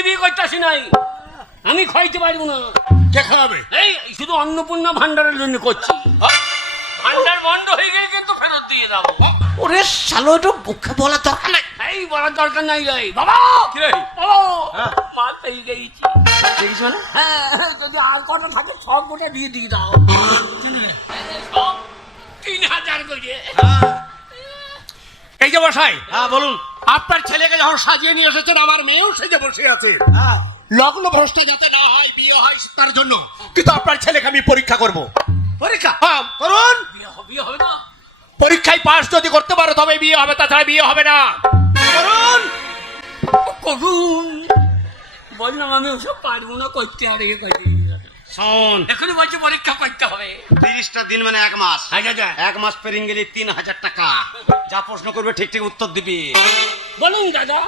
জন্য বিয়ে করতে আসি নাই, আমি খাইতে পারবো না। কে খাওয়াবে? এই শুধু অন্নপূর্ণা ভান্ডারের জন্য করছি। ভান্ডার বন্ধ হয়ে গেলে কিন্তু ফেরত দিয়ে যাবো। ওরে শালো, একটু মুখে বলার দরকার নাই। এই বলার দরকার নাই রে বাবা। কি রে? বাবা মা পেয়ে গেছি। দেখিস মানে? হ্যাঁ, যদি আর কটা থাকে সব গোটা দিয়ে দিয়ে দাও। সব 3000 করে। এই যে মশাই, হ্যাঁ বলুন। আপনার ছেলেকে যখন সাজিয়ে নিয়ে এসেছেন, আমার মেয়েও সেজে বসে আছে। হ্যাঁ, লগ্ন ভ্রষ্ট যাতে না হয়, বিয়ে হয় তার জন্য। কিন্তু আপনার ছেলেকে আমি পরীক্ষা করব। পরীক্ষা হ্যাঁ করুন। বিয়ে হবে না? পরীক্ষায় পাস যদি করতে পারো তবে বিয়ে হবে, তাছাড়া বিয়ে হবে না। করুন। করুন। বললাম আমি ওসব পারবো না করতে, আর ইয়ে করতে। শোন, এখনই বলছে পরীক্ষা করতে হবে। 30টা দিন মানে 1 মাস। আচ্ছা 1 মাস পেরিয়ে গেলে 3000 টাকা। যা প্রশ্ন করবে ঠিক ঠিক উত্তর দিবি। বলুন দাদা।